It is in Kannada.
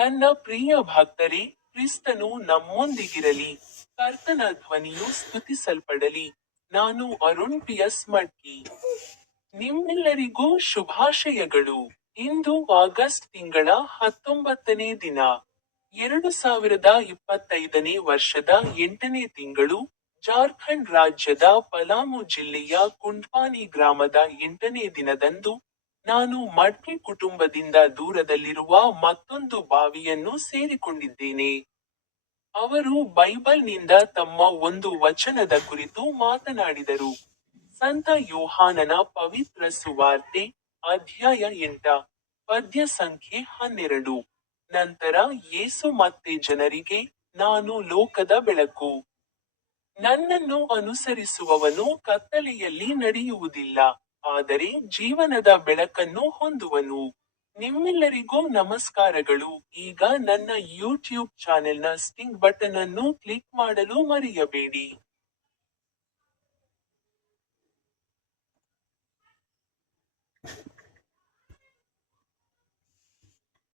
ನನ್ನ ಪ್ರಿಯ ಭಕ್ತರೇ, ಕ್ರಿಸ್ತನು ನಮ್ಮೊಂದಿಗಿರಲಿ, ಕರ್ತನ ಧ್ವನಿಯು ಸ್ತುತಿಸಲ್ಪಡಲಿ. ನಾನು ಅರುಣ್ ಪಿಯಸ್ ಮಡ್ಕಿ. ನಿಮ್ಮೆಲ್ಲರಿಗೂ ಶುಭಾಶಯಗಳು. ಇಂದು ಆಗಸ್ಟ್ ತಿಂಗಳ ಹತ್ತೊಂಬತ್ತನೇ ದಿನ. ಎರಡು ಸಾವಿರದ ಇಪ್ಪತ್ತೈದನೇ ವರ್ಷದ ಎಂಟನೇ ತಿಂಗಳು, ಜಾರ್ಖಂಡ್ ರಾಜ್ಯದ ಪಲಾಮು ಜಿಲ್ಲೆಯ ಕುಂಡ್ಪಾನಿ ಗ್ರಾಮದ ಎಂಟನೇ ದಿನದಂದು ನಾನು ಮಡ್ಕೆ ಕುಟುಂಬದಿಂದ ದೂರದಲ್ಲಿರುವ ಮತ್ತೊಂದು ಬಾವಿಯನ್ನು ಸೇರಿಕೊಂಡಿದ್ದೇನೆ. ಅವರು ಬೈಬಲ್ನಿಂದ ತಮ್ಮ ಒಂದು ವಚನದ ಕುರಿತು ಮಾತನಾಡಿದರು. ಸಂತ ಯೋಹಾನನ ಪವಿತ್ರ ಸುವಾರ್ತೆ, ಅಧ್ಯಾಯ ಎಂಟ, ಪದ್ಯ ಸಂಖ್ಯೆ ಹನ್ನೆರಡು. ನಂತರ ಯೇಸು ಮತ್ತೆ ಜನರಿಗೆ, ನಾನು ಲೋಕದ ಬೆಳಕು. ನನ್ನನ್ನು ಅನುಸರಿಸುವವನು ಕತ್ತಲೆಯಲ್ಲಿ ನಡೆಯುವುದಿಲ್ಲ. ಆದರೆ ಜೀವನದ ಬೆಳಕನ್ನು ಹೊಂದುವನು. ನಿಮ್ಮೆಲ್ಲರಿಗೂ ನಮಸ್ಕಾರಗಳು. ಈಗ ನನ್ನ ಯೂಟ್ಯೂಬ್ ಚಾನೆಲ್ನ ಸ್ಟಿಂಗ್ ಬಟನ್ ಅನ್ನು ಕ್ಲಿಕ್ ಮಾಡಲು ಮರೆಯಬೇಡಿ.